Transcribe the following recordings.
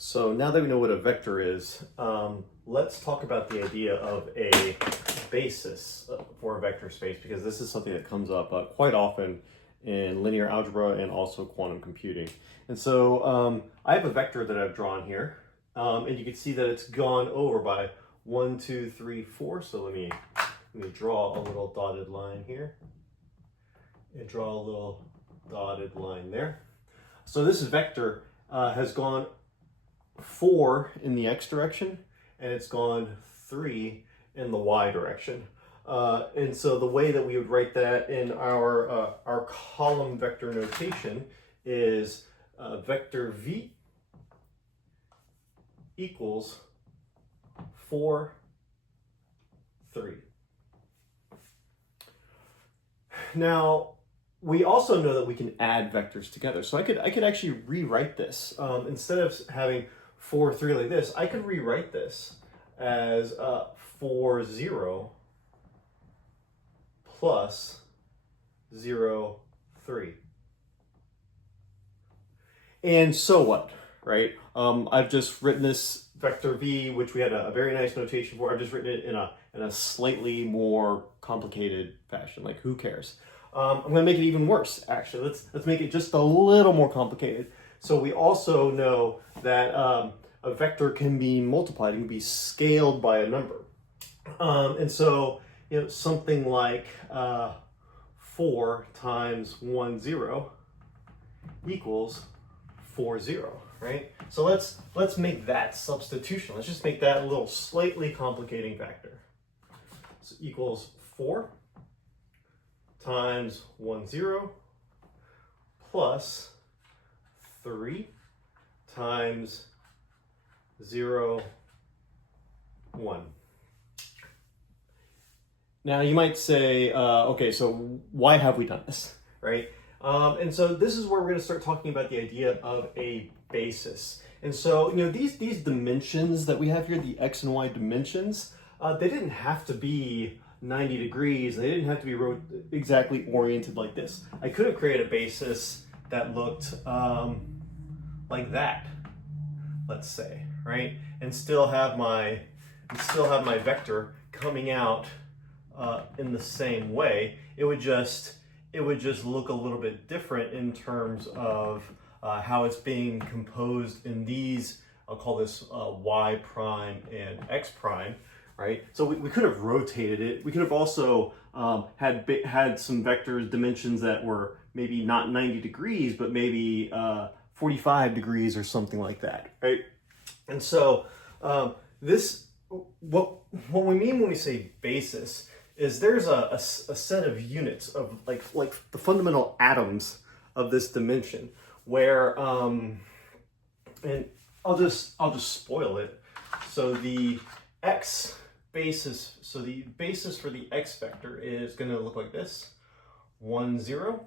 So now that we know what a vector is, let's talk about the idea of a basis for a vector space, because this is something that comes up quite often in linear algebra and also quantum computing. And so I have a vector that I've drawn here, and you can see that it's gone over by 1, 2, 3, 4. So let me draw a little dotted line here and draw a little dotted line there. So this vector has gone 4 in the x direction, and it's gone 3 in the y direction. And so the way that we would write that in our column vector notation is vector v equals 4, 3. Now, we also know that we can add vectors together. So I could actually rewrite this. Instead of having 4, 3 like this, I could rewrite this as 4, 0 plus 0, 3. And so what, right? I've just written this vector v, which we had a very nice notation for. I've just written it in a slightly more complicated fashion. Like, who cares? I'm going to make it even worse, actually. Let's make it just a little more complicated. So we also know that a vector can be multiplied, it can be scaled by a number. And so, something like 4 times 1, 0 equals 4, 0, right? So let's make that substitution. Let's just make that a little slightly complicating factor. So equals 4 times 1, 0 plus 3 times 0, 1. Now you might say, okay, so why have we done this, right? And so this is where we're going to start talking about the idea of a basis. And so, these dimensions that we have here, the x and y dimensions, they didn't have to be 90 degrees. They didn't have to be exactly oriented like this. I could have created a basis that looked like that, let's say, right? And still have my vector coming out in the same way. It would just look a little bit different in terms of how it's being composed in these. I'll call this y prime and x prime, right? So we could have rotated it. We could have also had some vectors dimensions that were maybe not 90 degrees, but maybe 45 degrees or something like that, right? And so what we mean when we say basis is there's a set of units of like the fundamental atoms of this dimension where and I'll just spoil it. So the x basis, so the basis for the x vector is going to look like this: 1, 0,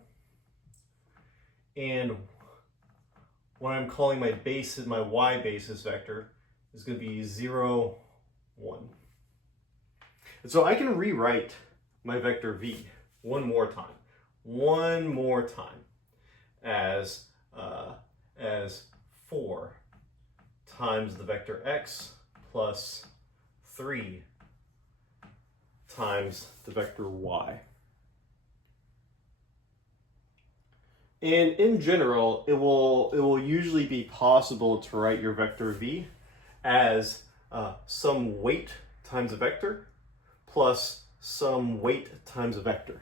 and what I'm calling my basis, my y basis vector, is going to be 0, 1. And so I can rewrite my vector v one more time as 4 times the vector x plus 3 times the vector y. And in general, it will usually be possible to write your vector v as some weight times a vector plus some weight times a vector,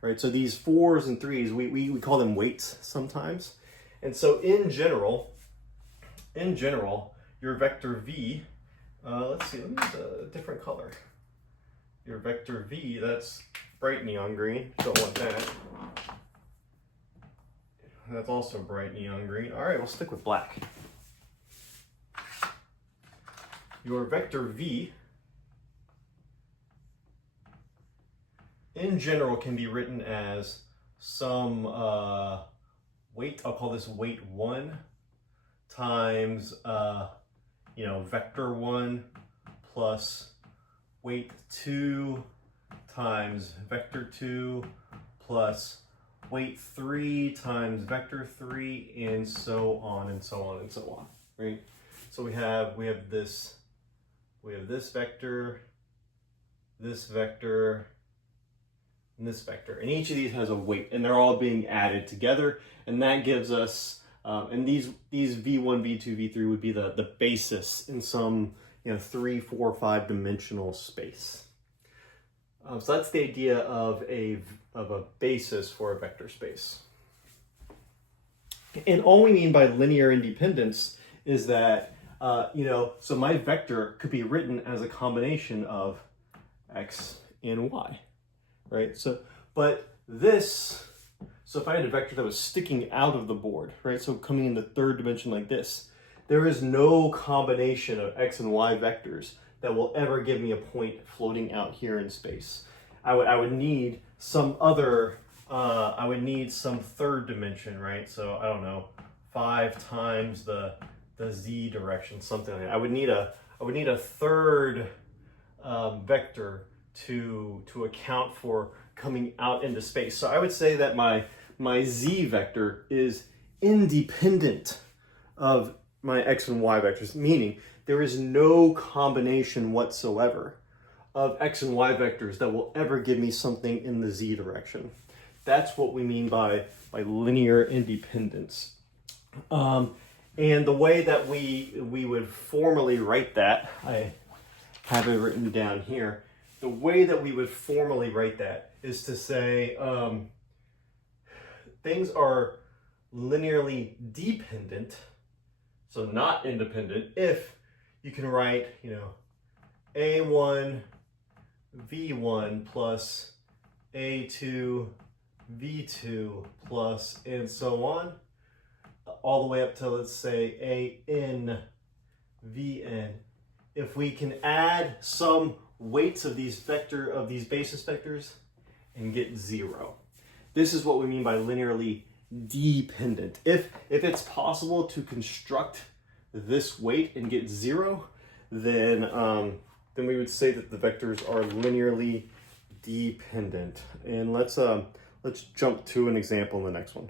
right? So these 4s and 3s, we call them weights sometimes. And so in general, your vector v, let's see, let me use a different color. Your vector v, that's bright neon green, don't want that. That's also bright neon green. All right, we'll stick with black. Your vector v, in general, can be written as some weight, I'll call this weight 1 times, vector 1 plus weight 2 times vector 2 plus weight 3 times vector 3, and so on and so on and so on, right? So we have this vector, this vector, and this vector, and each of these has a weight, and they're all being added together, and that gives us and these v1, v2, v3 would be the basis in some 3, 4, 5 dimensional space. So that's the idea of a basis for a vector space. And all we mean by linear independence is that so my vector could be written as a combination of x and y, right? So if I had a vector that was sticking out of the board, right? So coming in the third dimension like this, there is no combination of x and y vectors that will ever give me a point floating out here in space. I would need some other, I would need some third dimension, right? So I don't know, 5 times the z direction, something like that. I would need a third vector to account for coming out into space. So I would say that my z vector is independent of my x and y vectors, meaning there is no combination whatsoever of x and y vectors that will ever give me something in the z direction. That's what we mean by linear independence. And the way that we would formally write that, I have it written down here. The way that we would formally write that is to say things are linearly dependent, so not independent, if you can write, a1 v1 plus a2 v2 plus and so on, all the way up to, let's say, an vn. If we can add some weights of these basis vectors and get 0. This is what we mean by linearly dependent. If it's possible to construct this weight and get 0, then we would say that the vectors are linearly dependent. And let's jump to an example in the next one.